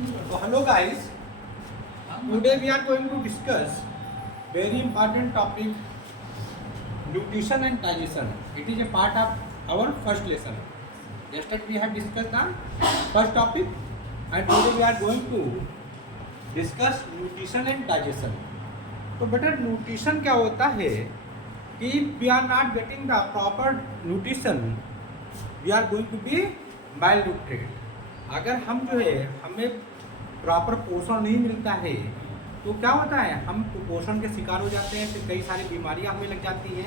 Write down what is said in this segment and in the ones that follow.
So hello guys, today we are going to discuss very important topic, nutrition and digestion. It is a part of our first lesson. Yesterday we had discussed the first topic and today we are going to discuss nutrition and digestion. तो बेटा nutrition क्या होता है कि we are not getting the proper nutrition, we are going to be mile nutrient. अगर हम जो है हमें प्रॉपर पोषण नहीं मिलता है तो क्या होता है, हम कुपोषण के शिकार हो जाते हैं, फिर कई सारी बीमारियां हमें लग जाती हैं।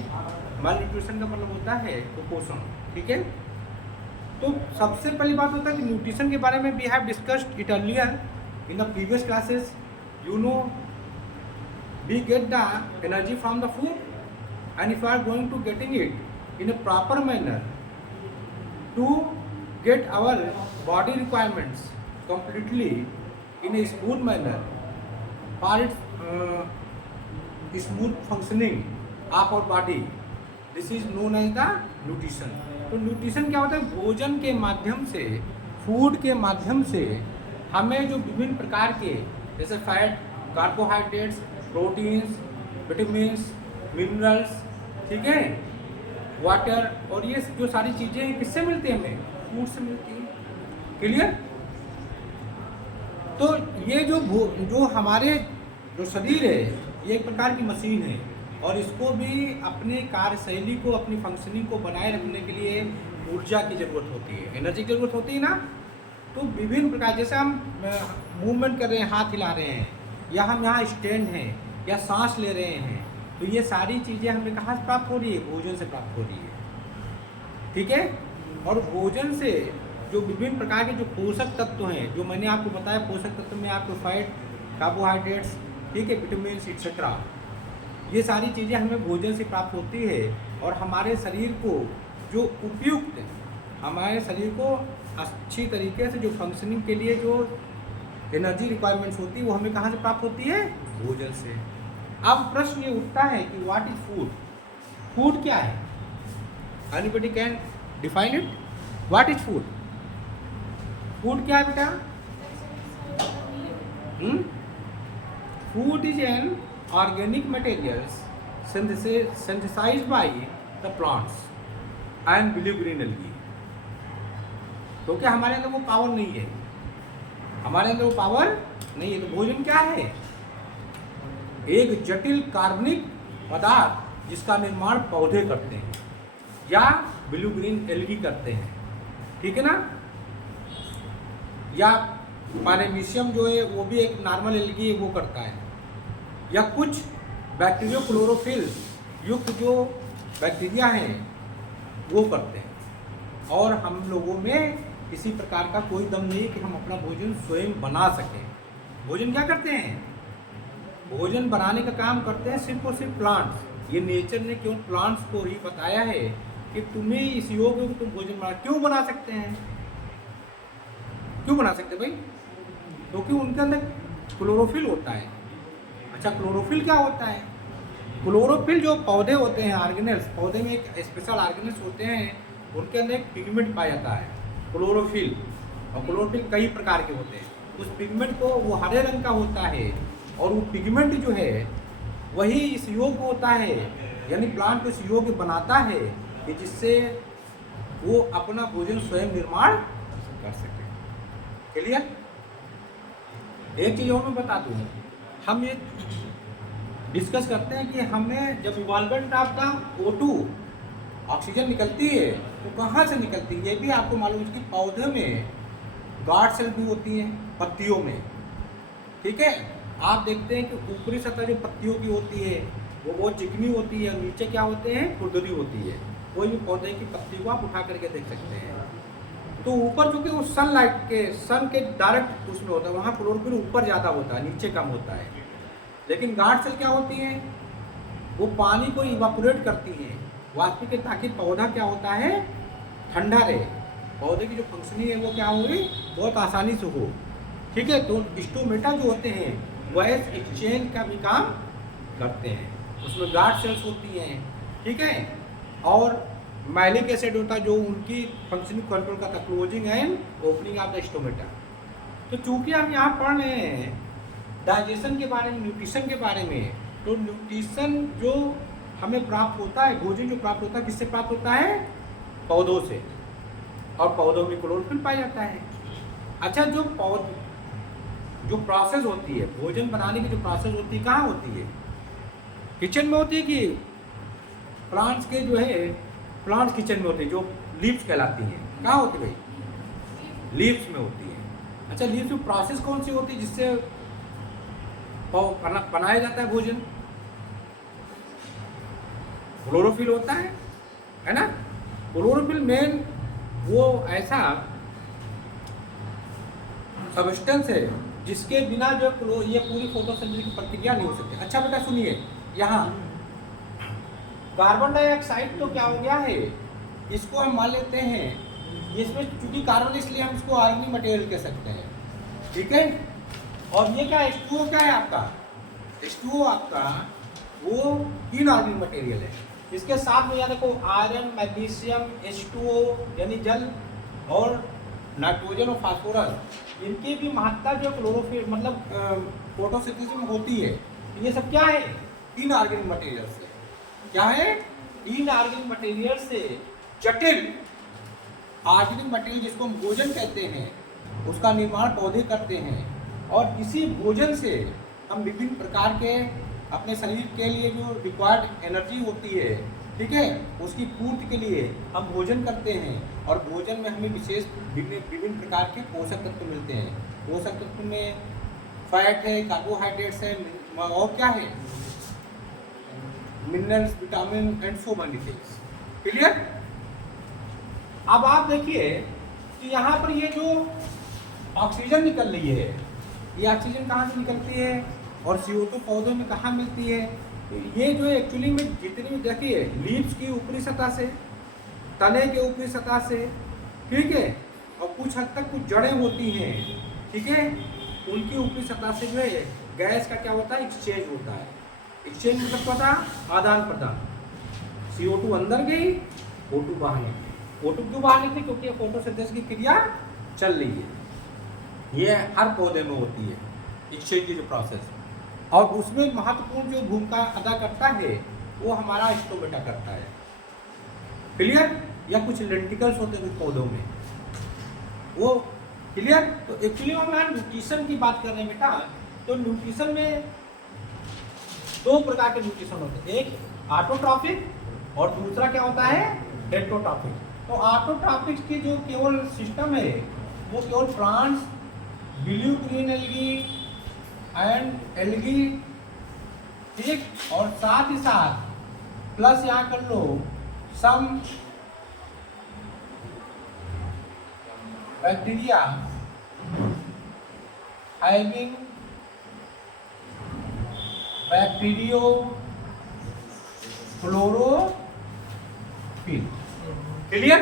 माइल न्यूट्रिशन का मतलब होता है कुपोषण, ठीक है। तो सबसे पहली बात होता है कि न्यूट्रिशन के बारे में we have discussed it earlier in the previous classes. You know we get the energy from the food, and if we are going to getting it in a proper manner to get our body requirements completely in a smooth manner for its smooth functioning of our body, this is known as the nutrition। तो nutrition क्या होता है, भोजन के माध्यम से, food के माध्यम से हमें जो विभिन्न प्रकार के जैसे fat, carbohydrates, proteins, vitamins, minerals, ठीक है, वाटर, और ये जो सारी चीज़ें किससे मिलती हैं, हमें फूड से मिलती हैं। क्लियर। तो ये जो हमारे जो शरीर है ये एक प्रकार की मशीन है और इसको भी अपने कार्यशैली को, अपनी फंक्शनिंग को बनाए रखने के लिए ऊर्जा की ज़रूरत होती है, एनर्जी की ज़रूरत होती है ना। तो विभिन्न प्रकार, जैसे हम मूवमेंट कर रहे हैं, हाथ हिला रहे हैं, या हम यहाँ स्टैंड हैं, या सांस ले रहे हैं, तो ये सारी चीज़ें हमें कहाँ से प्राप्त हो रही है, भोजन से प्राप्त हो रही है, ठीक है। और भोजन से जो विभिन्न प्रकार के जो पोषक तत्व हैं, जो मैंने आपको बताया, पोषक तत्व में आपको फैट, कार्बोहाइड्रेट्स, ठीक है, विटामिन एक्सेट्रा, ये सारी चीज़ें हमें भोजन से प्राप्त होती है। और हमारे शरीर को जो उपयुक्त, हमारे शरीर को अच्छी तरीके से जो फंक्शनिंग के लिए जो एनर्जी रिक्वायरमेंट्स होती है वो हमें कहाँ से प्राप्त होती है, भोजन से। अब प्रश्न ये उठता है कि व्हाट इज फूड, फूड क्या है, anybody can define it, what is food, food क्या है बेटा। Food is an organic materials synthesized by the plants and blue green algae। तो क्या हमारे अंदर वो पावर नहीं है, हमारे अंदर वो पावर नहीं है। तो भोजन क्या है, एक जटिल कार्बनिक पदार्थ जिसका निर्माण पौधे करते हैं या ब्लू ग्रीन एल्गी करते हैं, ठीक है ना। या पायरेमिशियम जो है वो भी एक नॉर्मल एल्गी वो करता है, या कुछ बैक्टीरियो क्लोरोफिल युक्त जो बैक्टीरिया हैं वो करते हैं। और हम लोगों में किसी प्रकार का कोई दम नहीं कि हम अपना भोजन स्वयं बना सकें। भोजन क्या करते हैं, भोजन बनाने का काम करते हैं सिर्फ और सिर्फ प्लांट्स। ये नेचर ने केवल प्लांट्स को ही बताया है कि तुम्हें इस योग में तुम भोजन क्यों बना सकते हैं, क्यों बना सकते भाई, क्योंकि उनके अंदर क्लोरोफिल होता है। अच्छा, क्लोरोफिल क्या होता है, क्लोरोफिल जो पौधे होते हैं, ऑर्गेनेल्स, पौधे में एक स्पेशल ऑर्गेनेल्स होते हैं, उनके अंदर एक पिगमेंट पाया जाता है क्लोरोफिल, और क्लोरोफिल कई प्रकार के होते हैं। उस पिगमेंट को वो हरे रंग का होता है, और वो पिगमेंट जो है वही इस योग्य होता है, यानी प्लांट को इस योग्य बनाता है कि जिससे वो अपना भोजन स्वयं निर्माण कर सके। क्लियर। एक चीज़ और मैं बता दूँ, हम ये डिस्कस करते हैं कि हमें जब इवॉल्वेंट ऑफ द O2 ऑक्सीजन निकलती है तो कहाँ से निकलती है, ये भी आपको मालूम है कि पौधे में गार्ड सेल भी होती हैं, पत्तियों में, ठीक है। आप देखते हैं कि ऊपरी सतह जो पत्तियों की होती है वो बहुत चिकनी होती है, नीचे क्या होते हैं, खुरदरी होती है। कोई भी पौधे की पत्ती को आप उठा करके देख सकते हैं। तो ऊपर चूँकि वो सनलाइट के, सन के डायरेक्ट उसमें होता है, वहाँ क्लोरोफिल ऊपर ज़्यादा होता है, नीचे कम होता है। लेकिन गार्ड सेल क्या होती हैं, वो पानी को इवापोरेट करती हैं, वाष्पीकृत, ताकि पौधा क्या होता है, ठंडा रहे, पौधे की जो फंक्शनिंग है वो क्या होगी, बहुत आसानी से हो, ठीक है। तो स्टोमेटा जो होते हैं गैस एक्सचेंज का भी काम करते हैं, उसमें गार्ड सेल्स होती हैं, ठीक है। और मैलिक एसिड होता है जो उनकी फंक्शनिंग कंट्रोल करता है, closing and opening of the stomata. तो चूंकि हम यहाँ पढ़ रहे हैं डाइजेशन के बारे में, न्यूट्रिशन के बारे में, तो न्यूट्रिशन जो हमें प्राप्त होता है, भोजन जो प्राप्त होता है, किससे प्राप्त होता है? पौधों से, और पौधों में क्लोरोफिल पाया जाता है। अच्छा, जो प्रोसेस होती है भोजन बनाने की, जो प्रोसेस होती है कहाँ होती है? किचन में होती है कि प्लांट्स के जो है प्लांट्स किचन में होती है, जो लीव्स कहलाती हैं, कहाँ होती है भाई? लीव्स में होती है। अच्छा, लीव्स में प्रोसेस कौन सी होती है जिससे बनाया जाता है भोजन? क्लोरोफिल होता है ना? क्लोरोफिल मेन वो ऐसा सब्सटेंस है जिसके बिना जो ये पूरी फोटोसिंथेसिस की प्रक्रिया नहीं हो सकती। अच्छा बेटा सुनिए, यहाँ कार्बन डाइऑक्साइड तो क्या हो गया है, इसको हम मान लेते हैं, इसमें चूंकि कार्बन, इसलिए हम इसको ऑर्गेनिक मटेरियल कह सकते हैं, ठीक है। और ये क्या H2O क्या है आपका? H2O आपका वो इनऑर्गेनिक मटेरियल है। इसके साथ में यहाँ देखो आयरन, मैग्नीशियम, H2O यानी जल, और नाइट्रोजन और फास्फोरस, इनकी भी महत्ता जो क्लोरोफिल मतलब फोटोसिंथेसिस में होती है। ये सब क्या है? इनऑर्गेनिक मटेरियल से। क्या है? इनऑर्गेनिक मटेरियल से जटिल ऑर्गेनिक मटेरियल जिसको हम भोजन कहते हैं, उसका निर्माण पौधे करते हैं, और इसी भोजन से हम विभिन्न प्रकार के अपने शरीर के लिए जो रिक्वायर्ड एनर्जी होती है, ठीक है, उसकी पूर्ति के लिए हम भोजन करते हैं। और भोजन में हमें विशेष विभिन्न प्रकार के पोषक तत्व मिलते हैं। पोषक तत्व में फैट है, कार्बोहाइड्रेट्स है, और क्या है? Minerals, vitamin and so many things. Clear? अब आप देखिए कि यहाँ पर ये जो ऑक्सीजन निकल रही है, ये ऑक्सीजन कहाँ से निकलती है और CO2 पौधों में कहाँ मिलती है? तो ये जो एक्चुअली में जितनी भी देखिए, लीव्स की ऊपरी सतह से, तने के ऊपरी सतह से, ठीक है, और कुछ हद तक कुछ जड़ें होती हैं, ठीक है, उनकी ऊपरी सतह से जो है गैस का क्या होता है? एक्सचेंज होता है। एक्सचेंज मतलब क्या होता है? आदान प्रदान। CO2 अंदर गई, O2 बाहर निकली। O2 क्यों बाहर निकली? क्योंकि फोटोसिंथेसिस की क्रिया चल रही है। ये हर पौधे में होती है एक्सचेंज की जो प्रोसेस, और उसमें महत्वपूर्ण जो भूमिका अदा करता है वो हमारा स्टोमेटा करता है। क्लियर? या कुछ लेंटिकल्स होते हैं कुछ पौधों में, वो क्लियर? तो एक्चुअली हम यहाँ न्यूट्रिशन की बात कर रहे हैं बेटा। तो न्यूट्रिशन में दो प्रकार के न्यूट्रिशन होते हैं, एक ऑटोट्रॉफिक और दूसरा क्या होता है? हेटेरोट्रॉफिक। तो ऑटोट्रॉफिक की जो केवल सिस्टम है वो केवल plants, blue green algae and algae, ठीक, और साथ ही साथ प्लस यहाँ कर लो some bacteria having bacteriochlorophyll. Clear?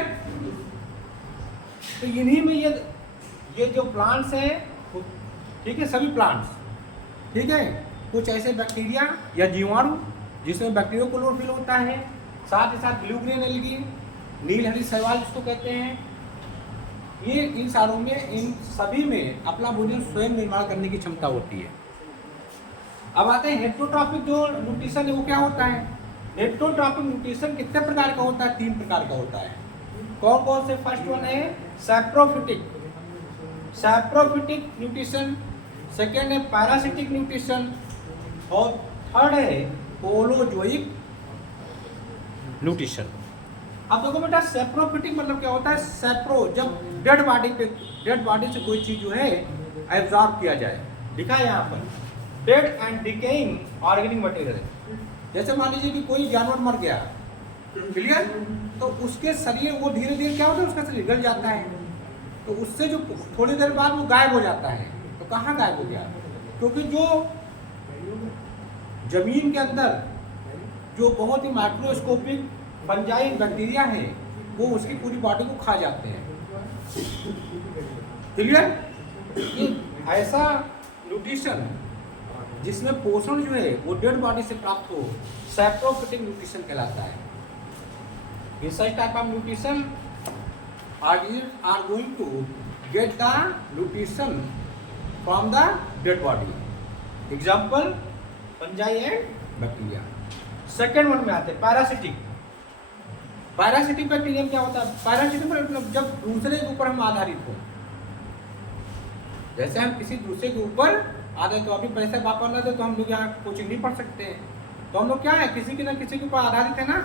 तो इन्हीं में ये जो प्लांट्स हैं, ठीक है, सभी प्लांट्स, ठीक है, कुछ ऐसे बैक्टीरिया या जीवाणु जिसमें बैक्टीरियो क्लोरोफिल होता है, साथ ही साथ ब्लू ग्रीन एल्गी, नील हरी शैवाल जिसको कहते हैं, ये इन सारों में, इन सभी में अपना भोजन स्वयं निर्माण करने की क्षमता होती है। अब आते हैं हेटेरोट्रॉफिक जो न्यूट्रिशन है वो क्या होता है? हेटेरोट्रॉफिक न्यूट्रिशन कितने प्रकार का होता है? 3 प्रकार का होता है। कौन कौन से? फर्स्ट वन है सैप्रोफिटिक, सैप्रोफिटिक न्यूट्रिशन, सेकेंड है पैरासिटिक न्यूट्रिशन, और थर्ड है होलोजोइक न्यूट्रिशन। अब देखो बेटा, सैप्रोफिटिक मतलब क्या होता है? सैप्रो, जब डेड बॉडी से कोई चीज जो है एब्जॉर्ब किया जाए, लिखा है यहाँ पर dead and decaying organic material. जैसे मान लीजिए कि कोई जानवर मर गया, क्लियर, तो उसके शरीर वो धीरे धीरे क्या होता है? उसका शरीर गल जाता है, तो उससे जो थोड़ी देर बाद वो गायब हो जाता है। तो कहाँ गायब हो गया? क्योंकि जो जमीन के अंदर जो बहुत ही माइक्रोस्कोपिक फंजाई बैक्टीरिया है, वो उसकी पूरी बॉडी को खा जाते हैं। क्लियर? ये ऐसा न्यूट्रिशन जिसमें पोषण जो है वो डेड बॉडी से प्राप्त हो, सैप्रोफिटिक न्यूट्रिशन कहलाता है। In such type of nutrition are going to get the nutrition from the dead body. Example fungi and bacteria. Second one में आते हैं पैरासिटिक। पैरासिटिक बैक्टीरिया क्या होता है? पैरासिटिक मतलब जब दूसरे के ऊपर हम आधारित हो, जैसे हम किसी दूसरे के ऊपर आधारित, तो अभी पैसे वापस ना दे तो हम लोग यहाँ कोचिंग नहीं पढ़ सकते हैं। तो हम लोग क्या है, किसी के ना किसी के ऊपर आधारित है ना,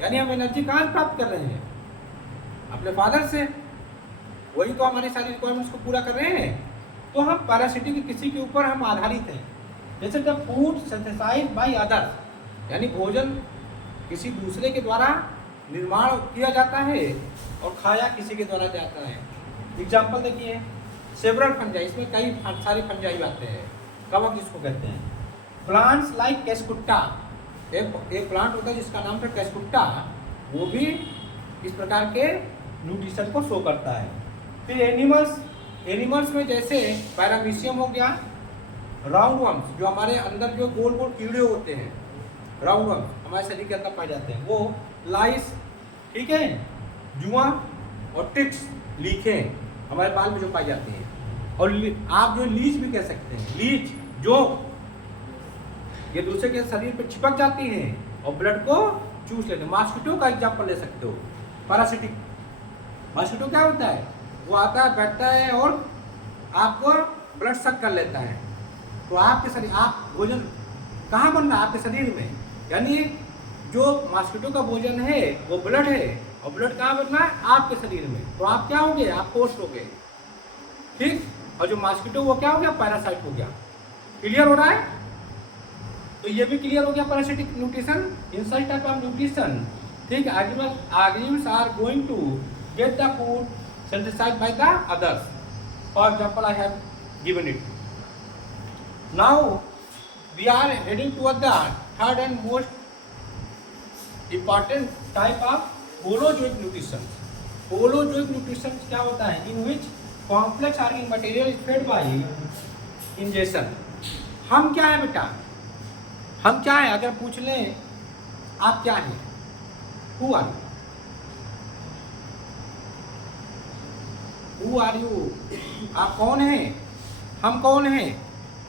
यानी हम एनर्जी कहाँ से प्राप्त कर रहे हैं? अपने फादर से। वही तो हमारी सारी रिक्वायरमेंट्स को पूरा कर रहे हैं। तो हम पैरासिटिक किसी के ऊपर हम आधारित हैं। जैसे the food synthesized by others, यानी भोजन किसी दूसरे के द्वारा निर्माण किया जाता है और खाया किसी के द्वारा जाता है। एग्जाम्पल देखिए, सेवरल फंजाई, इसमें कई सारे फंजाई आते हैं। कवक जिसको कहते हैं। प्लांट्स लाइक कैस्कुट्टा, एक प्लांट होता है जिसका नाम है कैस्कुट्टा, वो भी इस प्रकार के न्यूट्रिशन को शो करता है। फिर एनिमल्स में जैसे पैरामीशियम हो गया, राउंड वर्म्स जो हमारे अंदर जो गोल गोल कीड़े होते हैं, राउंड वर्म्स हमारे शरीर के अंदर पाए जाते हैं, वो लाइस, ठीक है, जुआ और टिक्स, लीखे हमारे बाल में जो पाई जाती हैं। और आप जो लीच भी कह सकते हैं, लीच जो ये दूसरे के शरीर पे चिपक जाती हैं और ब्लड को चूस लेते हैं। मॉस्किटो का एग्जाम्पल ले सकते हो। पैरासिटिक मॉस्किटो क्या होता है? वो आता है, बैठता है और आपको ब्लड सक कर लेता है। तो आपके शरीर, आप भोजन कहाँ बन रहा है? आपके शरीर में। यानी जो मॉस्किटो का भोजन है वो ब्लड है, और ब्लड कहाँ बन रहा है? आपके शरीर में। तो आप क्या हो गए? आप पोस्ट हो गए, ठीक। और जो मॉस्किटो वो क्या हो गया? पैरासाइट हो गया। क्लियर हो रहा है? तो ये भी क्लियर हो गया parasitic nutrition, inside type of nutrition, ठीक। Organisms are going to get the food synthesized by the others. For example, I have given it. Now we are heading toward the third and most important type of holozoic nutrition. Holozoic nutrition क्या होता है? In which complex organic material is fed by ingestion. हम क्या है बेटा? हम क्या है? अगर पूछ लें आप क्या हैं? Who are you? Who are you? आप कौन हैं? हम कौन हैं?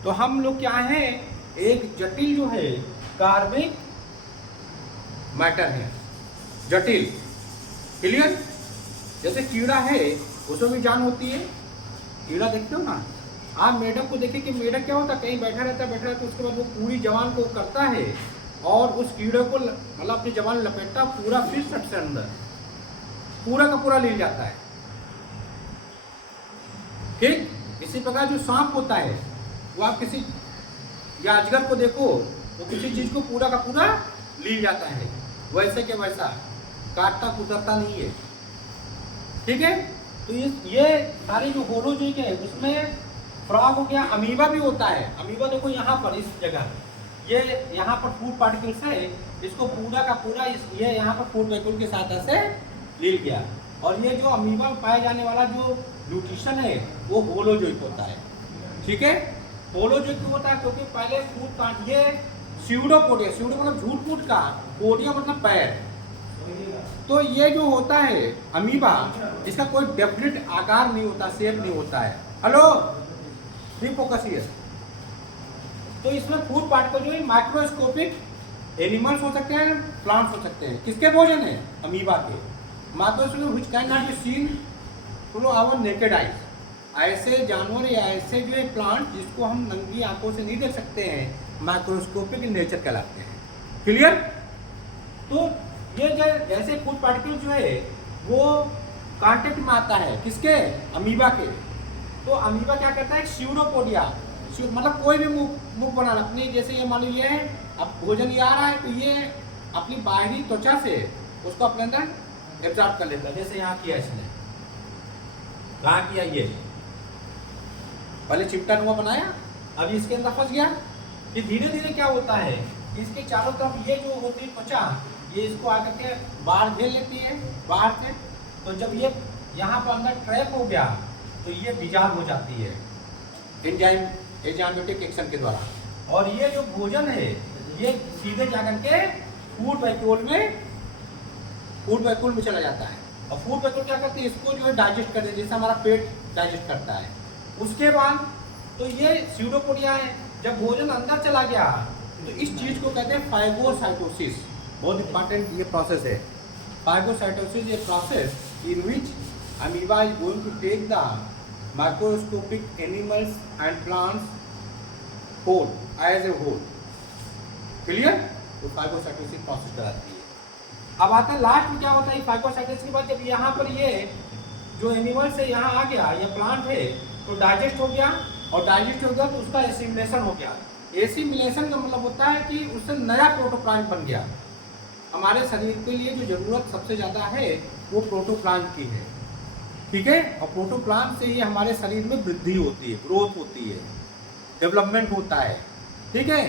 तो हम लोग क्या हैं? एक जटिल जो है कार्बनिक मैटर है, जटिल। क्लियर? जैसे कीड़ा है उसमें भी जान होती है। कीड़ा देखते हो ना आप, मेढक को देखिए कि मेढक क्या होता है, कहीं बैठा रहता है, उसके बाद वो पूरी जवान को करता है और उस कीड़े को मतलब अपनी जवान लपेटता, पूरा फिर सट से अंदर पूरा का पूरा ले जाता है, ठीक। इसी प्रकार जो सांप होता है वो आप किसी या अजगर को देखो, वो किसी चीज को पूरा का पूरा ले जाता है, वैसे के वैसा काटता कुतरता नहीं है, ठीक है। तो ये सारे जो होलोजोइक है उसमें फ्रॉग हो गया, अमीबा भी होता है। अमीबा देखो यहाँ पर इस जगह, ये यहाँ पर फूड पार्टिकल्स है, इसको पूरा का पूरा ये यहाँ पर फूड वैक्यूल के साथ ऐसे ले गया। और ये जो अमीबा में पाए जाने वाला जो न्यूट्रिशन है वो होलोजोइक होता है, ठीक है। होलोजोइक क्यों होता है? क्योंकि पहले फूड पार्ट ये स्यूडोपोडिया, स्यूडो मतलब झूठ मूठ का, पोडिया मतलब पैर। तो ये जो होता है अमीबा, इसका कोई डेफिनेट आकार नहीं होता, शेप नहीं होता है। Hello, focus here. तो इसमें फूड पार्टिकल जो है माइक्रोस्कोपिक एनिमल्स हो सकते हैं, प्लांट्स हो सकते हैं। किसके भोजन है? अमीबा के। Microscopic which can not be seen through our naked eyes, ऐसे जानवर या ऐसे जो है प्लांट जिसको हम नंगी आंखों से नहीं देख सकते हैं, माइक्रोस्कोपिक इन नेचर कहलाते हैं। क्लियर? तो ये जैसे फूड पार्टिकल जो है वो कांटेक्ट में आता है किसके? अमीबा के। तो अमीबा क्या करता है? स्यूडोपोडिया, मतलब कोई भी मुख बना अपनी, जैसे ये मान लीजिए अब भोजन ये आ रहा है तो ये अपनी बाहरी त्वचा से उसको अपने अंदर एब्जॉर्ब कर लेता है। जैसे यहाँ किया इसने, कहाँ किया? ये पहले चिपटा नुआ बनाया, अब इसके अंदर फंस गया। फिर धीरे धीरे क्या होता है, इसके चारों तरफ ये जो होती है त्वचा, ये इसको आकर के बाहर घेर लेती है बाहर से। तो जब ये यहाँ पर अंदर ट्रैप हो गया तो ये डिजॉल्व हो जाती है एंजाइमेटिक एक्शन के द्वारा, और ये जो भोजन है ये सीधे जाकर के फूड वैक्यूल में चला जाता है। और फूड वैक्यूल क्या करते हैं? इसको जो है डाइजेस्ट करते हैं, जैसे हमारा पेट डाइजेस्ट करता है। उसके बाद तो ये स्यूडोपोडिया है। जब भोजन अंदर चला गया तो इस चीज को कहते हैं फाइगोसाइटोसिस। बहुत इंपॉर्टेंट ये प्रोसेस है फाइगोसाइटोसिस, ये process in which amoeba is going to take the microscopic animals and plants whole as a whole. Clear? तो फाइगोसाइटोसिस प्रोसेस कराती है। अब आता है लास्ट में क्या होता है फाइगोसाइटोसिस के बाद, जब यहाँ पर ये जो एनिमल से यहाँ आ गया या प्लांट है तो डाइजेस्ट हो गया, और डाइजेस्ट हो गया तो उसका एसिमिलेशन हो गया। एसिमिलेशन का मतलब होता है कि उससे नया प्रोटोप्लाज्म बन गया। हमारे शरीर के लिए जो जरूरत सबसे ज़्यादा है वो प्रोटोप्लाज्म की है, ठीक है। और प्रोटोप्लाज्म से ही हमारे शरीर में वृद्धि होती है, ग्रोथ होती है, डेवलपमेंट होता है, ठीक है।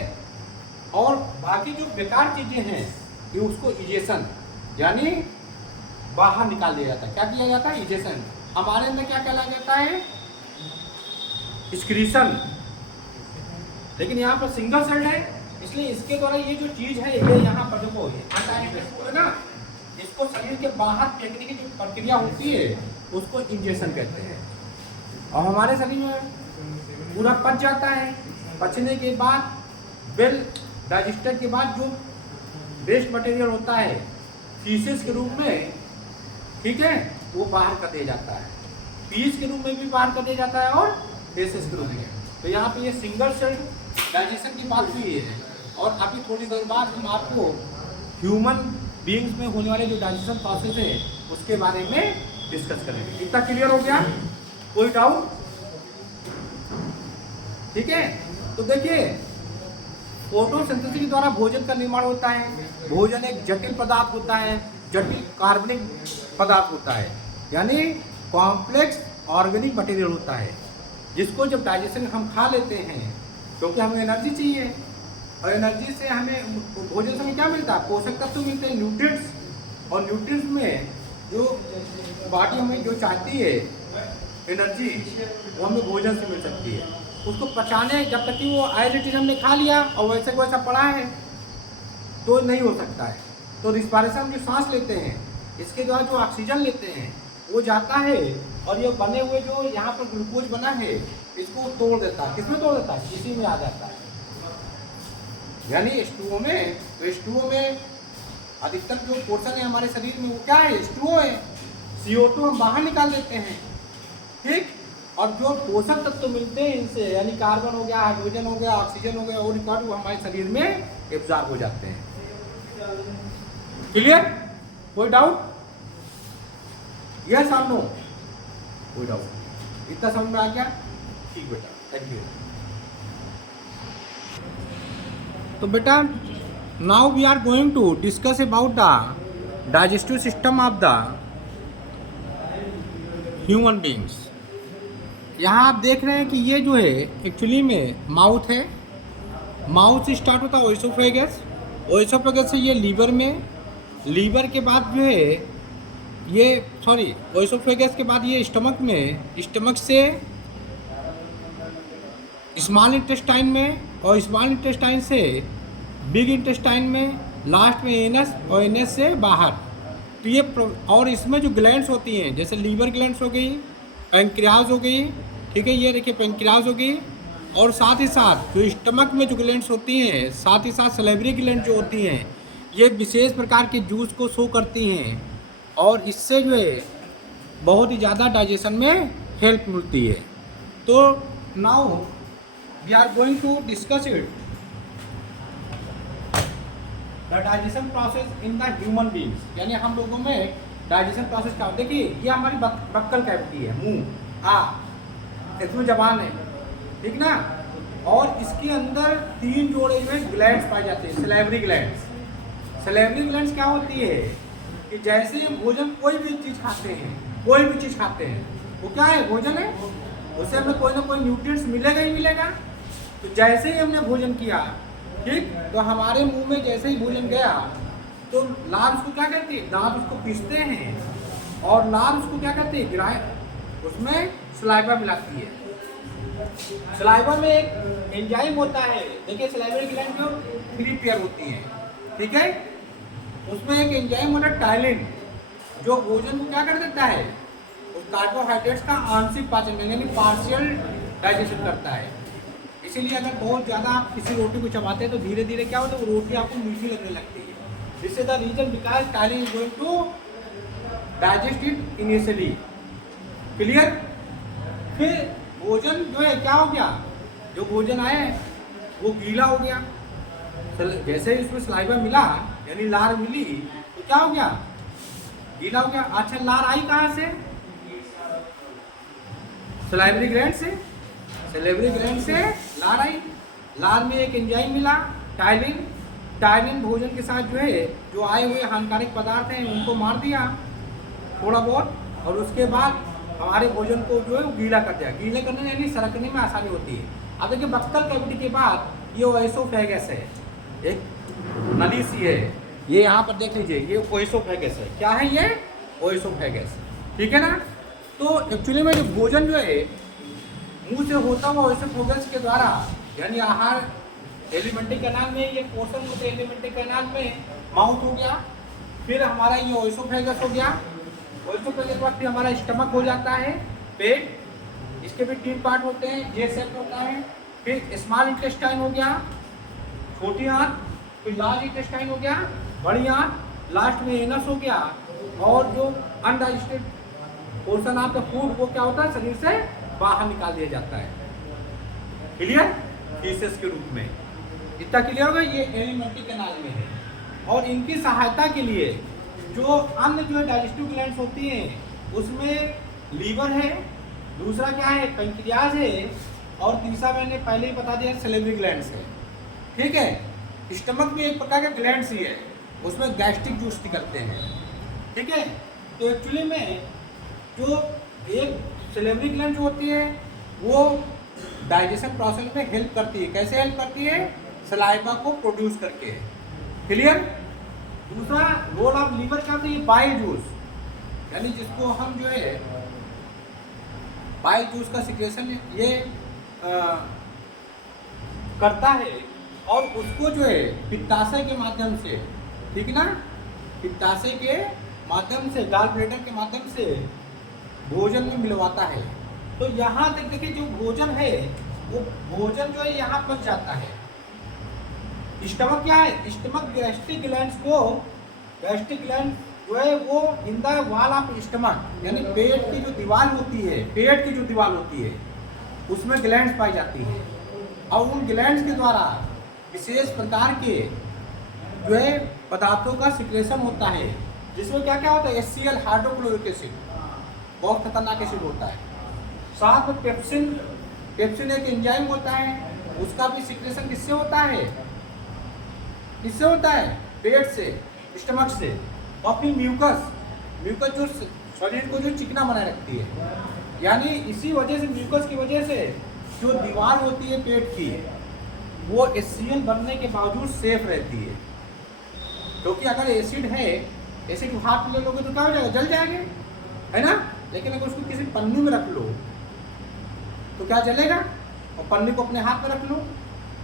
और बाकी जो बेकार चीज़ें हैं कि उसको इजेशन यानी बाहर निकाल दिया जाता है। क्या किया जाता है? इजेशन। हमारे अंदर क्या कहला जाता है? एक्सक्रीशन। लेकिन यहाँ पर सिंगल सेल है, इसलिए इसके द्वारा ये जो चीज़ है ये यहाँ पर देखो है ना, इसको शरीर के बाहर फेंकने की जो प्रक्रिया होती है उसको इंजेक्शन कहते हैं। और हमारे शरीर में पूरा पच जाता है। पचने के बाद वेल डाइजेस्टेड के बाद जो वेस्ट मटेरियल होता है फीसेस के रूप में, ठीक है, वो बाहर कर दिया जाता है। पीस के रूप में भी बाहर कर दिया जाता है और फेसेस के रूप में। तो यहाँ पे ये सिंगल सेल डाइजेशन की बात हुई है। और अभी थोड़ी देर बाद हम आपको ह्यूमन बीइंग्स में होने वाले जो डाइजेशन प्रोसेस है उसके बारे में डिस्कस करेंगे। इतना क्लियर हो गया? कोई डाउट? ठीक है। तो देखिए फोटोसिंथेसिस के द्वारा भोजन का निर्माण होता है। भोजन एक जटिल पदार्थ होता है, जटिल कार्बनिक पदार्थ होता है, यानी कॉम्प्लेक्स ऑर्गेनिक मटेरियल होता है, जिसको जब डाइजेशन हम खा लेते हैं क्योंकि हमें एनर्जी चाहिए, और एनर्जी से हमें भोजन से हमें क्या मिलता है? पोषक तत्व मिलते हैं, न्यूट्रिएंट्स। और न्यूट्रिएंट्स में जो बॉडी हमें जो चाहती है एनर्जी वो हमें भोजन से मिल सकती है। उसको पचाने जब तक कि वो एज इट इज हमने खा लिया और वैसे को वैसा पड़ा है तो नहीं हो सकता है। तो रिस्पायरेशन जो सांस लेते हैं इसके द्वारा जो ऑक्सीजन लेते हैं वो जाता है, और ये बने हुए जो यहाँ पर ग्लूकोज बना है इसको तोड़ देता है। किसमें तोड़ देता है? इसी में आ जाता है, यानी H2O में। तो H2O में अधिकतर जो पोर्शन है हमारे शरीर में वो क्या है? H2O है। CO2 हम बाहर निकाल देते हैं, ठीक। और जो पोषक तत्व मिलते हैं इनसे, यानी कार्बन हो गया, हाइड्रोजन हो गया, ऑक्सीजन हो गया, और रिकॉर्ड वो हमारे शरीर में एब्जॉर्ब हो जाते हैं। क्लियर? कोई डाउट? यस और नो? कोई डाउट? इतना समझ में आ गया? ठीक बेटा, थैंक यू। तो बेटा now we are going to discuss about the digestive system of the human beings. यहाँ आप देख रहे हैं कि ये जो है एक्चुअली में माउथ है। माउथ से स्टार्ट होता है ओएसोफेगस, ओएसोफेगस से ये लीवर में, लीवर के बाद जो है ये ओएसोफेगस के बाद ये स्टमक में, स्टमक से स्मॉल इंटेस्टाइन में, और स्मॉल इंटेस्टाइन से बिग इंटेस्टाइन में, लास्ट में एनस, और एनस से बाहर। तो ये और इसमें जो ग्लैंड्स होती हैं जैसे लीवर ग्लैंड्स हो गई, पैंक्रियाज हो गई, ठीक है, ये देखिए पैंक्रियाज हो गई, और साथ ही साथ जो स्टमक में जो ग्लैंड्स होती हैं, साथ ही साथ सलेवरी ग्लैंड जो होती हैं, ये विशेष प्रकार के जूस को शो करती हैं, और इससे जो है बहुत ही ज़्यादा डाइजेशन में हेल्प मिलती है। तो now we are going to discuss it the digestion process in the human beings, यानी हम लोगों में डाइजेशन प्रोसेस का। देखिए ये हमारी बक्कल कैविटी है, मुंह, इसमें जबान है, ठीक ना। और इसके अंदर 3 जोड़े जो है ग्लैंड्स पाए जाते हैं, सलेवरी ग्लैंड्स। सलेवरी ग्लैंड्स क्या होती है कि जैसे हम भोजन कोई भी चीज़ खाते हैं, कोई भी चीज़ खाते हैं, वो क्या है? भोजन है। उससे हमें कोई ना कोई न्यूट्रिएंट्स मिलेगा ही मिलेगा। तो जैसे ही हमने भोजन किया, ठीक, तो हमारे मुंह में जैसे ही भोजन गया तो लार उसको क्या कहती है? दांत उसको पीसते हैं, और लार उसको क्या कहती है? ग्राइंड, उसमें सलाइवा मिलाती है। सलाइवा में एक एंजाइम होता है, देखिए सलाइवरी ग्लैंड जो 3 पेयर होती हैं, ठीक है, उसमें एक एंजाइम होता है टाइलिन, जो भोजन को क्या कर देता है? उस कार्बोहाइड्रेट्स का आंशिक पाचन, यानी पार्शियल डाइजेशन करता है। इसीलिए अगर बहुत ज़्यादा आप किसी रोटी को चबाते हैं तो धीरे धीरे क्या होता है, वो रोटी आपको मीठी लगने लगती है। This is the reason because ptyalin is going to digest it initially. Clear. फिर भोजन जो है क्या हो गया, जो भोजन आया है वो गीला हो गया। जैसे ही उसमें सलाइवा मिला यानी लार मिली तो क्या हो गया, गीला हो गया। अच्छा लार आई कहाँ से, सलाइवरी ग्लैंड से। सलाइवरी ग्लैंड से लार आई। लार में एक एंजाइम मिला टाइलिन। टाइलिन भोजन के साथ जो है जो आए हुए हानिकारक पदार्थ हैं उनको मार दिया थोड़ा बहुत, और उसके बाद हमारे भोजन को जो है वो गीला कर दिया। गीले करने में यानी सरकने में आसानी होती है। अब देखिए बक्कल कैविटी के बाद ये ओएसोफेगस है, एक नली सी है, ये यहाँ पर देख लीजिए, ये ओएसोफेगस है। क्या है ये, ओएसोफेगस। ठीक है ना। तो एक्चुअली में जो भोजन जो है मुंह से होता हुआ ओएसोफेगस के द्वारा यानी आहार एलिमेंट्री कैनाल में ये पोर्शन होते एलिमेंट्री कैनाल में माउथ हो गया, फिर हमारा ये ओएसोफेगस हो गया। ओएसोफेगस के बाद फिर हमारा स्टमक हो जाता है, पेट। इसके भी 3 पार्ट होते हैं, जे सेप्ट होता है। फिर स्मॉल इंटेस्टाइन हो गया, छोटी आंत। फिर लार्ज इंटेस्टाइन हो गया, बड़ी आंत। लास्ट में एनस हो गया। और जो अनडाइजेस्टेड पोर्शन आपका फूड वो क्या होता है, शरीर से बाहर निकाल दिया जाता है। क्लियर, फीसेस के रूप में। इतना क्लियर होगा। ये एलिमेंट्री कैनाल में है और इनकी सहायता के लिए जो अन्य जो है डाइजेस्टिव ग्लैंड्स होती हैं उसमें लीवर है, दूसरा क्या है पैंक्रियाज है, और तीसरा मैंने पहले ही बता दिया सैलिवरी ग्लैंड्स है। ठीक है। स्टमक भी एक प्रकार का ग्लैंड्स ही है, उसमें गैस्ट्रिक जूस निकलते हैं। ठीक है। तो एक्चुअली में जो एक सैलिवरी ग्लैंड जो होती है वो डाइजेशन प्रोसेस में हेल्प करती है। कैसे हेल्प करती है, सलाइवा को प्रोड्यूस करके। क्लियर। दूसरा रोल ऑफ लीवर क्या होता है, बाइल जूस, यानी जिसको हम जो है बाइल जूस का सिक्रेशन ये करता है, और उसको जो है पित्ताशय के माध्यम से, ठीक ना, पित्ताशय के माध्यम से, गॉल ब्लैडर के माध्यम से भोजन में मिलवाता है। तो यहाँ तक देखिए जो भोजन है वो भोजन जो है यहाँ पच जाता है। स्टमक क्या है, स्टमक गैस्ट्रिक ग्लैंड्स को, गैस्ट्रिक ग्लैंड जो है वो in the wall of stomach यानी पेट की जो दीवार होती है, पेट की जो दीवार होती है उसमें ग्लैंड्स पाई जाती है, और उन ग्लैंड्स के द्वारा विशेष प्रकार के जो है पदार्थों का सिक्रेशन होता है, जिसमें क्या क्या होता है, HCl हाइड्रोक्लोरिक एसिड, बहुत खतरनाक एसिड होता है। साथ में पेप्सिन, पेप्सिन एक एंजाइम होता है, उसका भी सिक्रेशन किससे होता है, किससे होता है, पेट से, स्टमक से। और फिर म्यूकस, म्यूकस जो शरीर को जो चिकना बनाए रखती है, यानी इसी वजह से म्यूकस की वजह से जो दीवार होती है पेट की वो HCl बनने के बावजूद सेफ रहती है। क्योंकि अगर एसिड है, एसिड हाथ में ले लोगे तो क्या हो जाएगा, जल जाएंगे, है ना। लेकिन अगर उसको किसी पन्नी में रख लो तो क्या जलेगा, और पन्नी को अपने हाथ में रख लो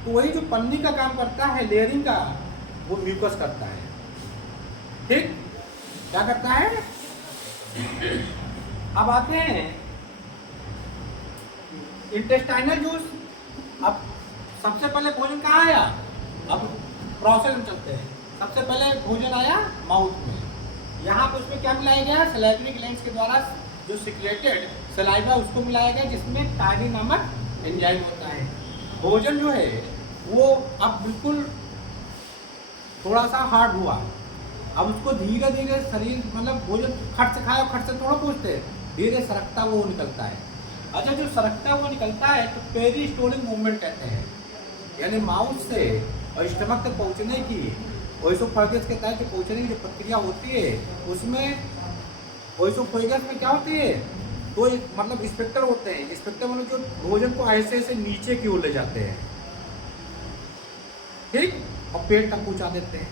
तो वही जो पन्नी का काम करता है लेयरिंग का, वो म्यूकस करता है। ठीक, क्या करता है। अब आते हैं इंटेस्टाइनल जूस। अब सबसे पहले भोजन कहाँ आया, अब प्रोसेस में चलते हैं। सबसे पहले भोजन आया माउथ में, यहाँ पर उसमें क्या मिलाया गया, सलाइवरी ग्लैंड्स के द्वारा जो सिक्रेटेड सलाइवा उसको मिलाया गया, जिसमें टायरिन नामक एंजाइम होता है। भोजन जो है वो अब बिल्कुल थोड़ा सा हार्ड हुआ, अब उसको धीरे धीरे शरीर, मतलब भोजन खट से खाए और खट से थोड़ा पूछते, धीरे सरकता वो निकलता है। अच्छा, जो सरकता वो निकलता है तो पेरिस्टोलिक मूवमेंट कहते हैं, यानी माउथ से और स्टमक तक पहुंचने की, ओएसोफेगस के तहत पहुंचने की जो प्रक्रिया होती है उसमें ओएसोफेगस में क्या होती है, तो मतलब स्पेक्टर होते हैं। स्पेक्टर मतलब जो भोजन को ऐसे ऐसे नीचे की ओर ले जाते हैं, ठीक, और पेट तक पहुंचा देते हैं।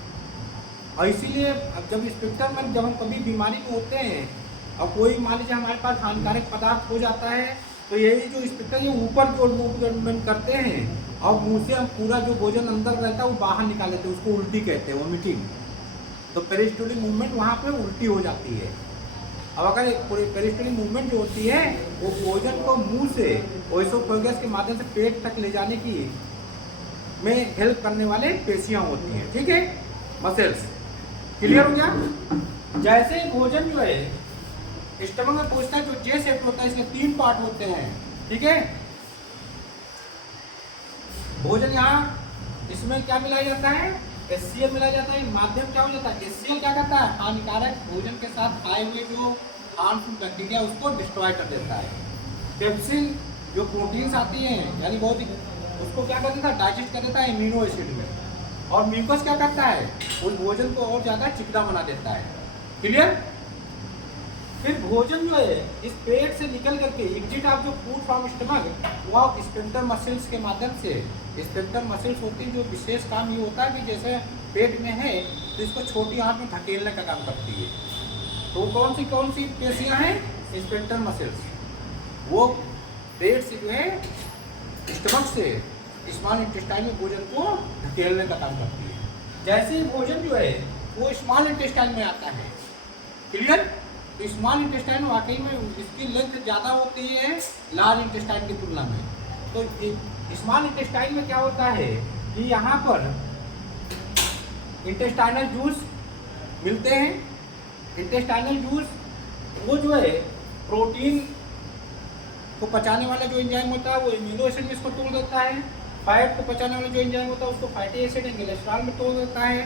और इसीलिए अब जब स्पेक्टर में जब हम कभी बीमारी में होते हैं और कोई मान लीजिए हमारे पास हानिकारक पदार्थ हो जाता है, तो यही जो स्पेक्टर ये ऊपर की ओर मूवमेंट करते हैं और मुंह से हम पूरा जो भोजन अंदर रहता है वो बाहर निकाल लेते हैं, उसको उल्टी कहते हैं, वोमिटिंग। तो पेरिस्टोलिक मूवमेंट वहाँ पे उल्टी हो जाती है। अब अगर एक पेरिस्टलिक मूवमेंट जो होती है वो भोजन को मुंह से ओएसोफेगस के माध्यम से पेट तक ले जाने की में हेल्प करने वाले पेशियां होती हैं, ठीक है, मसल्स। क्लियर हो गया? जैसे भोजन जो है स्टमक में पहुंचता है, जो जे शेप होता है, इसके 3 पार्ट होते हैं, ठीक है। भोजन यहाँ इसमें क्या मिलाया जाता है? HCl मिलाया जाता है। माध्यम क्या हो जाता है? HCl क्या करता है? हानिकारक भोजन के साथ आए हुए जो हार्मफुल बैक्टीरिया उसको डिस्ट्रॉय कर देता है। पेप्सिन जो प्रोटीन्स आती हैं, यानी बहुत ही, उसको क्या कर देता है? डाइजेस्ट कर देता है एमिनो एसिड में। और म्यूकस क्या करता है? उस भोजन को और ज़्यादा चिकना बना देता है। क्लियर? फिर भोजन जो है इस पेट से निकल करके एग्जिट ऑफ जो फूड फ्रॉम स्टमक वो स्फिंक्टर मसल्स के माध्यम से, स्फिंक्टर मसल्स होती है जो विशेष काम ये होता है कि जैसे पेट में है तो इसको छोटी आंत में धकेलने का काम करती है। तो कौन सी पेशियां हैं? Sphincter muscles. वो पेट से जो है स्टमक से स्मॉल इंटेस्टाइन में भोजन को धकेलने का काम करती है। जैसे ही भोजन जो है वो स्मॉल इंटेस्टाइन में आता है, क्लियर? तो स्मॉल इंटेस्टाइन वाकई में इसकी लेंथ ज़्यादा होती है लार्ज इंटेस्टाइन की तुलना में। तो स्मॉल इंटेस्टाइन में क्या होता है कि यहाँ पर इंटेस्टाइनल जूस मिलते हैं। इंटेस्टाइनल जूस वो जो है प्रोटीन को पचाने वाला जो एंजाइम होता है वो एमिनो एसिड में इसको तोड़ देता है। फैट को पचाने वाला जो एंजाइम होता है उसको फैटी एसिड एंड कोलेस्ट्रॉल में तोड़ देता है।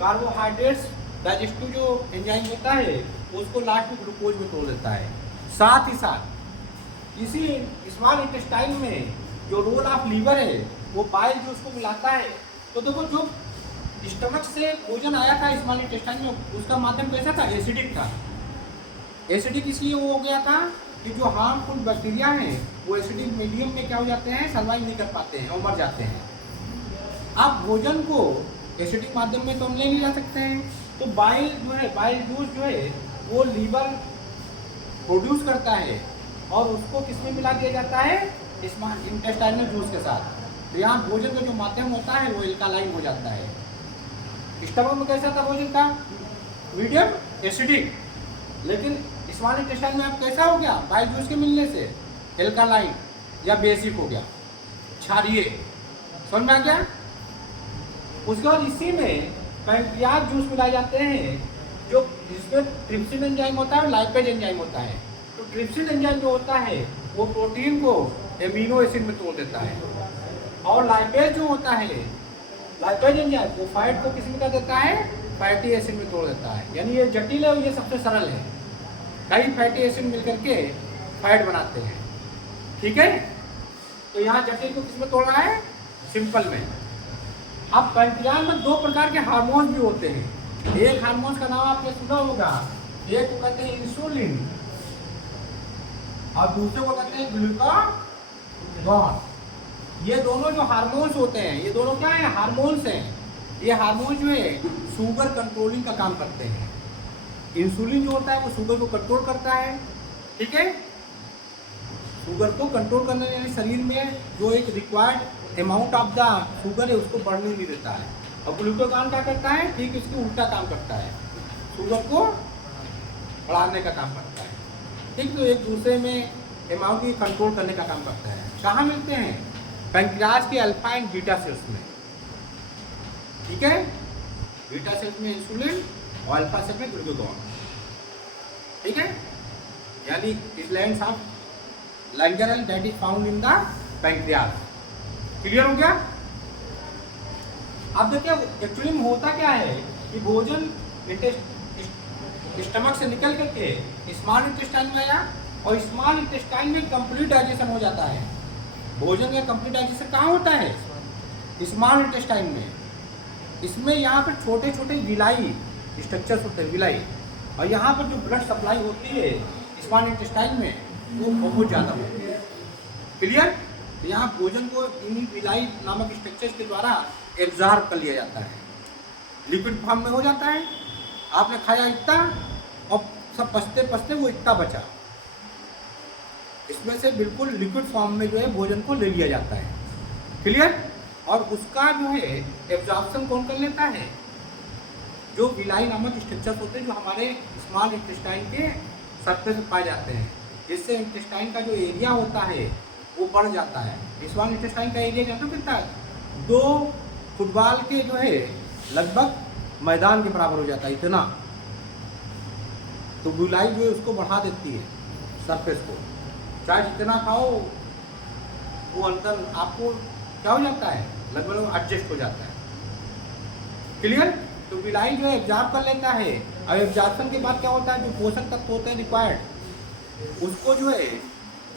कार्बोहाइड्रेट्स डाइजेस्टिव जो एंजाइम होता है उसको लास्ट में ग्लूकोज में तोड़ देता है। साथ ही साथ इसी स्मॉल इंटेस्टाइन में जो रोल ऑफ लीवर है वो बाइल जो उसको मिलाता है। तो देखो जो स्टमक से भोजन आया था स्मॉल इंटेस्टाइन में उसका माध्यम कैसा था? एसिडिक था। एसिडिक इसलिए वो हो गया था कि जो हार्मफुल बैक्टीरिया हैं वो एसिडिक मीडियम में क्या हो जाते हैं? सर्वाइव नहीं कर पाते हैं और मर जाते हैं। अब भोजन को एसिडिक माध्यम में तो हम ले जा सकते हैं, तो बाइल जो है, बाइल जूस जो है वो लीवर प्रोड्यूस करता है और उसको किसमें मिला दिया जाता है? स्मॉल इंटेस्टाइनल जूस के साथ। तो यहाँ भोजन का जो माध्यम होता है वो एल्कालाइन हो जाता है। स्टमक में कैसा था भोजन का? मीडियम एसिडिक, लेकिन स्मॉल इंटेस्टाइन में अब कैसा हो गया? बाइल जूस के मिलने से एल्कालाइन या बेसिक हो गया, क्षारीय। समझ में आ गया? उसके बाद इसी में पैंक्रियाज जूस मिलाए जाते हैं जो जिसमें ट्रिप्सिन एंजाइम होता है और लाइपेज एंजाइम होता है। तो ट्रिप्सिन एंजाइम जो होता है वो प्रोटीन को एमिनो एसिड में तोड़ देता है और लाइपेज जो होता है, लाइपेज एंजाइम वो फैट को किस में कर देता है? फैटी एसिड में तोड़ देता है। यानी ये जटिल है और ये सबसे सरल है। कई फैटी एसिड मिलकर के फैट बनाते हैं, ठीक है। तो यहाँ जटिल को किस में तोड़ रहा है? सिंपल में। अब पैंक्रियाज में 2 प्रकार के हार्मोन भी होते हैं। एक हार्मोन का नाम आपने सुना होगा, एक को कहते हैं इंसुलिन और दूसरे को कहते हैं ग्लूकागॉन। ये दोनों जो हार्मोन्स होते हैं ये दोनों क्या है? हार्मोन्स हैं। ये हार्मोन जो है शुगर कंट्रोलिंग का काम करते हैं। इंसुलिन जो होता है वो शुगर को कंट्रोल करता है, ठीक है। शुगर को कंट्रोल करने यानी शरीर में जो एक required amount of the sugar है उसको बढ़ने नहीं देता है। और ग्लूकागॉन क्या करता है? ठीक इसके उल्टा काम करता है, शुगर को बढ़ाने का काम करता है, ठीक। तो एक दूसरे में अमाउंट की कंट्रोल करने का काम करता है। कहाँ मिलते हैं? पैंक्रियाज के अल्फा एंड बीटा सेल्स में, ठीक है। बीटा सेल्स में इंसुलिन और अल्फा सेल में ग्लूकागॉन, ठीक है। यानी islands of Langerhans that is found in the pancreas. Clear हो गया? अब देखिए एक्चुअली में होता क्या है कि भोजन स्टमक से निकल करके स्मॉल इंटेस्टाइन में आया और स्मॉल इंटेस्टाइन में कंप्लीट डाइजेशन हो जाता है। भोजन का कंप्लीट डाइजेशन कहाँ होता है? स्मॉल इंटेस्टाइन में। इसमें यहाँ पर छोटे छोटे विलाई स्ट्रक्चर्स होते हैं, विलाई, और यहाँ पर जो ब्लड सप्लाई होती है स्मॉल इंटेस्टाइन में वो बहुत ज़्यादा होती है। क्लियर? यहाँ भोजन को इन्हीं विलाई नामक स्ट्रक्चर्स के द्वारा एब्जॉर्ब कर लिया जाता है, लिक्विड फॉर्म में हो जाता है। आपने खाया इतना और सब पचते पचते वो इतना बचा, इसमें से बिल्कुल लिक्विड फॉर्म में जो है भोजन को ले लिया जाता है। क्लियर? और उसका जो है एब्जॉर्प्शन कौन कर लेता है? जो विलाई नामक स्ट्रक्चर्स होते हैं जो हमारे स्मॉल इंटेस्टाइन के सरफेस पे पाए जाते हैं, जिससे इंटेस्टाइन का जो एरिया होता है वो बढ़ जाता है। स्मॉल इंटेस्टाइन का एरिया जानते हो कितना है? 2 फुटबॉल के जो है लगभग मैदान के बराबर हो जाता है इतना। तो बुलाई जो है उसको बढ़ा देती है सरफेस को, चाहे जितना खाओ वो अंदर आपको क्या हो जाता है, लगभग एडजस्ट हो जाता है। क्लियर? तो बिलाई जो है एब्जॉर्ब कर लेता है, और एब्जॉर्प्शन के बाद क्या होता है, जो पोषक तत्व होते हैं रिक्वायर्ड उसको जो है,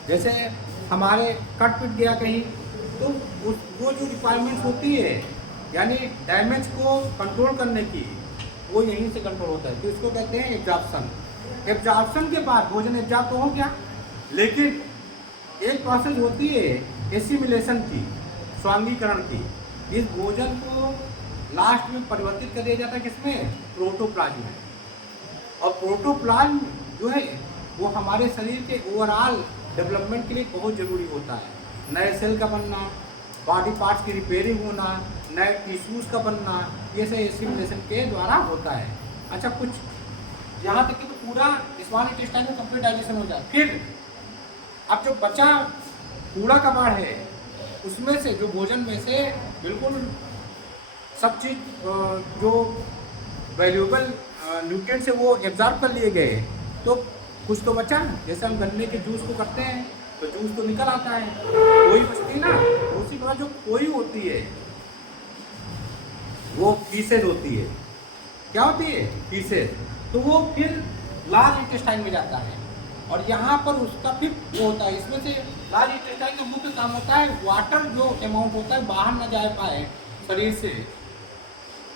जैसे हमारे कट पिट गया कहीं तो वो जो रिक्वायरमेंट्स होती है यानी डैमेज को कंट्रोल करने की, वो यहीं से कंट्रोल होता है। तो इसको कहते हैं एब्जॉर्प्शन। एब्जॉर्प्शन के बाद भोजन एब्जॉर्ब तो हो गया, लेकिन एक प्रोसेस होती है एसिमिलेशन की, स्वांगीकरण की। इस भोजन को लास्ट में परिवर्तित कर दिया जाता है किसमें? प्रोटोप्लाज्म में। और प्रोटोप्लाज्म जो है वो हमारे शरीर के ओवरऑल डेवलपमेंट के लिए बहुत ज़रूरी होता है। नए सेल का बनना, बॉडी पार्ट्स की रिपेयरिंग होना, नए टिश्यूज़ का बनना, ये सब एसिमिलेशन के द्वारा होता है। अच्छा, कुछ यहाँ तक कि तो पूरा स्मॉल इंटेस्टाइन में कंप्लीट डाइजेशन हो जाए। फिर अब जो बचा कूड़ा कबाड़ है उसमें से, जो भोजन में से बिल्कुल सब चीज़ जो वैल्यूएबल न्यूट्रिएंट्स है वो एब्जॉर्ब कर लिए गए, तो कुछ तो बचा। जैसे हम गन्ने के जूस को करते हैं तो जूस तो निकल आता है, कोई बचती ना। उसी तरह जो कोई होती है वो पीसेज होती है। क्या होती है? पीसेज। तो वो फिर लार्ज इंटेस्टाइन में जाता है, और यहाँ पर उसका फिर वो होता है। इसमें से लार्ज इंटेस्टाइन का मुख्य काम होता है वाटर जो अमाउंट होता है बाहर ना जा पाए शरीर से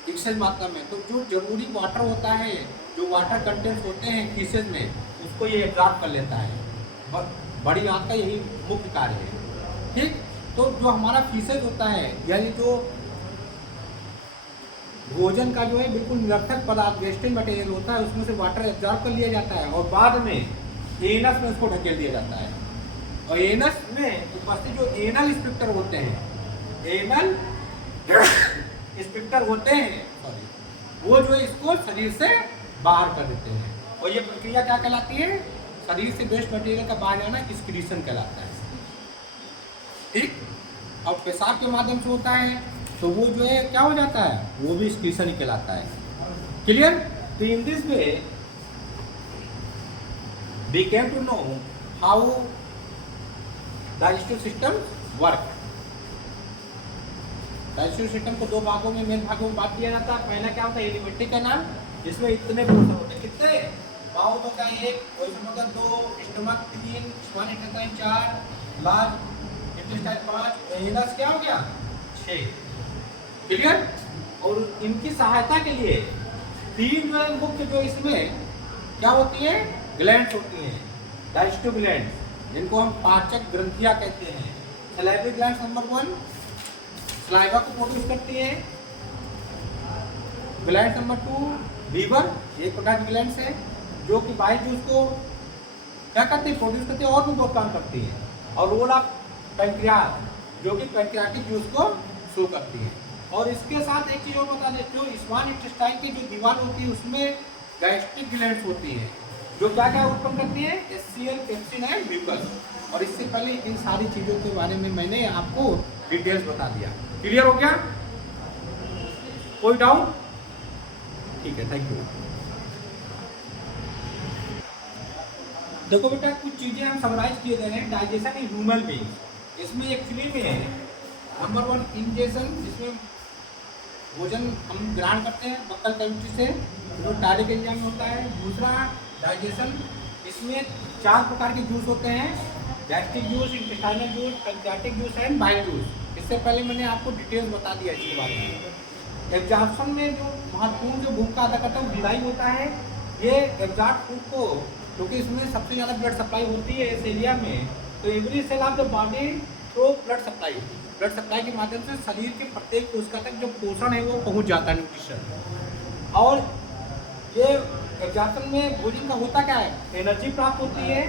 एक्सेस मात्रा में, तो जो जरूरी वाटर होता है, जो वाटर कंटेंट्स होते हैं फीसेज में, उसको ये एब्जॉर्ब कर लेता है। बड़ी आंत का यही मुख्य कार्य है। ठीक? तो जो हमारा फीसेज होता है, यानी जो भोजन का जो है बिल्कुल निरर्थक पदार्थ, वेस्टेज मटेरियल होता है, उसमें से वाटर एब्जॉर्ब कर लिया जाता है और बाद में एनस में उसको ढकेल दिया जाता है। और एनस में उपस्थित जो एनल स्पिक्टर होते हैं, एनल स्पिक्टर होते हैं, वो जो है इसको शरीर से बाहर कर देते हैं। और ये प्रक्रिया क्या कहलाती है? शरीर से वेस्ट मटेरियल का बाहर जाना एक्सक्रीशन कहलाता है। ठीक? और पेशाब के माध्यम से होता है, तो वो जो है क्या हो जाता है, वो भी एक्सक्रीशन ही कहलाता है। क्लियर? तो in this way we came to know how digestive system work. Digestive system को 2 भागों में, मेन भागों में बांट दिया जाता है। पहला क्या होता है? एलिमेंट्री कैनाल, जिसमें इतने पोर्शन होते हैं। कितने? माउथ होता है 1, ओएसोफेगस 2, stomach 3, small intestine 4, large intestine 5, anus क्या हो गया 6। क्लियर? और इनकी सहायता के लिए 3 जो मुख्य जो इसमें क्या होती है, ग्लैंड्स होती हैं, डाइजेस्टिव ग्लैंड्स, जिनको हम पाचक ग्रंथियां कहते हैं। सलाइवरी ग्लैंड्स नंबर 1 सलाइवा को प्रोड्यूस करती है। ग्लैंड नंबर 2 लीवर, एक प्रकार की ग्लैंड है जो कि बाइल जूस को क्या करती है, प्रोड्यूस करती है और भी बहुत काम करती है। और रोल ऑफ पैंक्रियास, जो कि पैंक्रियाटिक जूस को शो करती है। और इसके साथ एक चीज़ और बता दें, जो स्मॉल इंटेस्टाइन की जो दीवार होती है उसमें गैस्ट्रिक ग्लैंड्स होती है, जो क्या क्या उत्पन्न करती है, HCl, पेप्सिन एंड म्यूकस। और इससे पहले इन सारी चीज़ों के बारे में मैंने आपको डिटेल्स बता दिया। क्लियर हो गया? कोई डाउट? ठीक है, थैंक यू। देखो बेटा, कुछ चीज़ें हम समराइज किए गए हैं। डाइजेशन इन ह्यूमन बीइंग, इसमें एक्चुअली में है नंबर 1 इंजेशन, जिसमें भोजन हम ग्रहण करते हैं बक्कल कैविटी से, जो टायरिक एंजाइम होता है। दूसरा डाइजेशन, इसमें 4 प्रकार के जूस होते हैं, gastric juice, intestinal juice, pancreatic juice and bile juice. इससे पहले मैंने आपको डिटेल्स बता दिया इसके बारे में। एब्जॉर्प्शन में जो महत्वपूर्ण जो भूमिका अदा करता है वो गिलाई होता है। ये एब्जॉर्ब फूड को, क्योंकि इसमें सबसे ज़्यादा ब्लड सप्लाई होती है इस एरिया में, तो every cell of the body through blood supply के माध्यम से शरीर के प्रत्येक कोशिका तक जो पोषण है वो पहुंच जाता है, न्यूट्रिशन। और ये एब्जॉर्प्शन में भोजन का होता क्या है, एनर्जी प्राप्त होती है,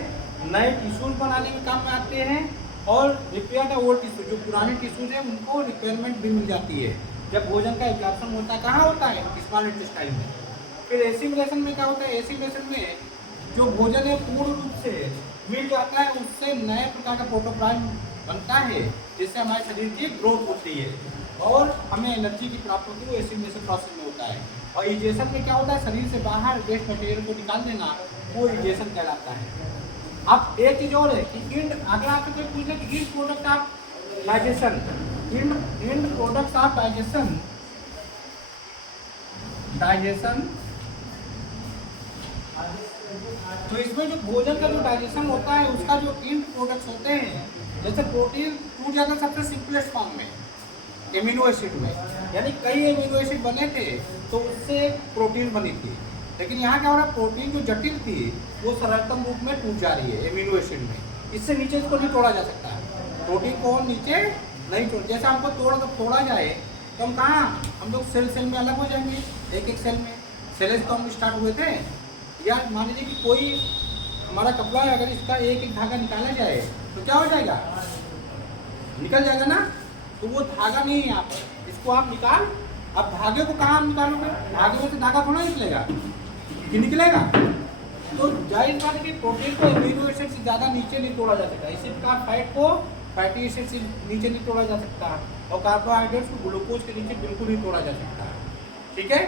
नए टिश्यूज बनाने में काम में आते हैं, और रिपेयर द ओल्ड टिश्यू, जो पुराने टिश्यूज हैं उनको रिपेयरमेंट भी मिल जाती है जब भोजन का एब्जॉर्प्शन होता है। कहाँ होता है? स्मॉल इंटेस्टाइन में। फिर एसिमिलेशन में क्या होता है? एसिमिलेशन में जो भोजन है पूर्ण रूप से मिल जाता है, उससे नए प्रकार का प्रोटोप्लाज्म बनता है, जिससे हमारे शरीर की ग्रोथ होती है और हमें एनर्जी की प्राप्ति होती है। वो एसिमिलेशन प्रोसेस में होता है। और इजेशन में क्या होता है, शरीर से बाहर वेस्ट मटेरियल को निकाल देना, वो इजेशन कहलाता है। अब एक चीज और है कि अगर आपसे कोई पूछे कि end product of digestion, end product of digestion तो इसमें जो भोजन का जो डाइजेशन होता है, उसका जो इंड प्रोडक्ट्स होते हैं, जैसे प्रोटीन टूट जाता है सबसे सिंपलेस्ट फॉर्म में एमिनो एसिड में, यानी कई एमिनो एसिड बने थे तो उससे प्रोटीन बनी थी। लेकिन यहाँ क्या हो रहा है, प्रोटीन जो जटिल थी वो सरलतम रूप में टूट जा रही है एमिनो एसिड में, इससे नीचे इसको नहीं तोड़ा जा सकता है। प्रोटीन को नीचे नहीं तोड़, जैसे हमको तोड़ा जाए तो हम कहाँ, हम लोग सेल में अलग हो जाएंगे, एक सेल में। सेल तो हम स्टार्ट हुए थे, या मान लीजिए कि कोई हमारा कपड़ा है, अगर इसका एक धागा निकाला जाए तो क्या हो जाएगा, निकल जाएगा ना। तो वो धागा नहीं है यहाँ पर, इसको आप निकाल, अब धागे को कहाँ निकालोगे, धागे में से धागा थोड़ा निकलेगा कि निकलेगा। तो जाहिर बात है कि प्रोटीन को एमिनो एसिड से ज़्यादा नीचे नहीं तोड़ा जा सकता, इसी प्रकार फैट को फैटी एसिड से नीचे नहीं तोड़ा जा सकता, और कार्बोहाइड्रेट्स को ग्लूकोज के नीचे बिल्कुल नहीं तोड़ा जा सकता। ठीक है,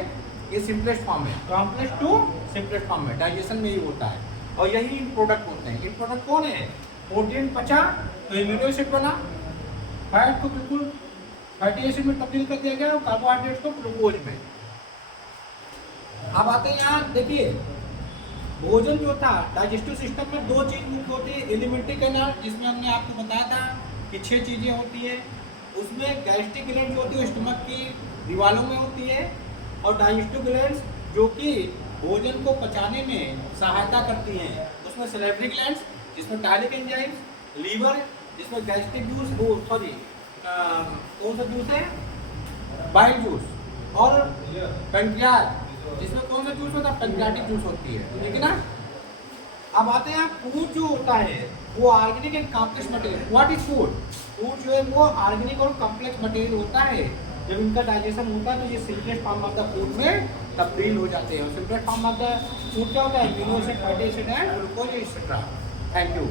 ये सिंपलेस्ट फॉर्म है, कॉम्प्लेक्स टू सिंपलेस्ट फॉर्म है, डाइजेशन में ही होता है। और यही इन प्रोडक्ट होते हैं। इन प्रोडक्ट कौन है, प्रोटीन पचा तो एमिनो एसिड बना, फैट को बिल्कुल फैटी एसिड में तब्दील कर दिया गया और कार्बोहाइड्रेट्स को ग्लूकोज में। अब आते हैं यहाँ, देखिए भोजन जो था डाइजेस्टिव सिस्टम में दो चीज मुख्य होती है, एलिमेंट्री कैनाल जिसमें हमने आपको बताया था कि 6 चीजें होती है, उसमें गैस्ट्रिक ग्लैंड जो होती है स्टमक की दीवारों में होती है, और डाइजेस्टिव ग्लैंड्स जो कि भोजन को पचाने में सहायता करती हैं, उसमें सैलिवरी ग्लैंड्स जिसमें डायलिक एंजाइम्स, लीवर जिसमें गैस्ट्रिक जूस, कौन सा जूस है, बाइल जूस, और पेंक्रियाज जिसमें कौन सा जूस होता है, पेंक्रियाटिक जूस होती है, ठीक है ना। अब आते हैं फूड जो होता है वो organic and complex material. What is food, food जो है वो ऑर्गेनिक और कॉम्प्लेक्स मटेरियल होता है। जब इनका डाइजेशन होता है तो ये simplest form of the food में तब्दील हो जाते हैं। Simplest form of the food क्या होता है, amino acid, fatty acid and glucose etcetera. Thank you.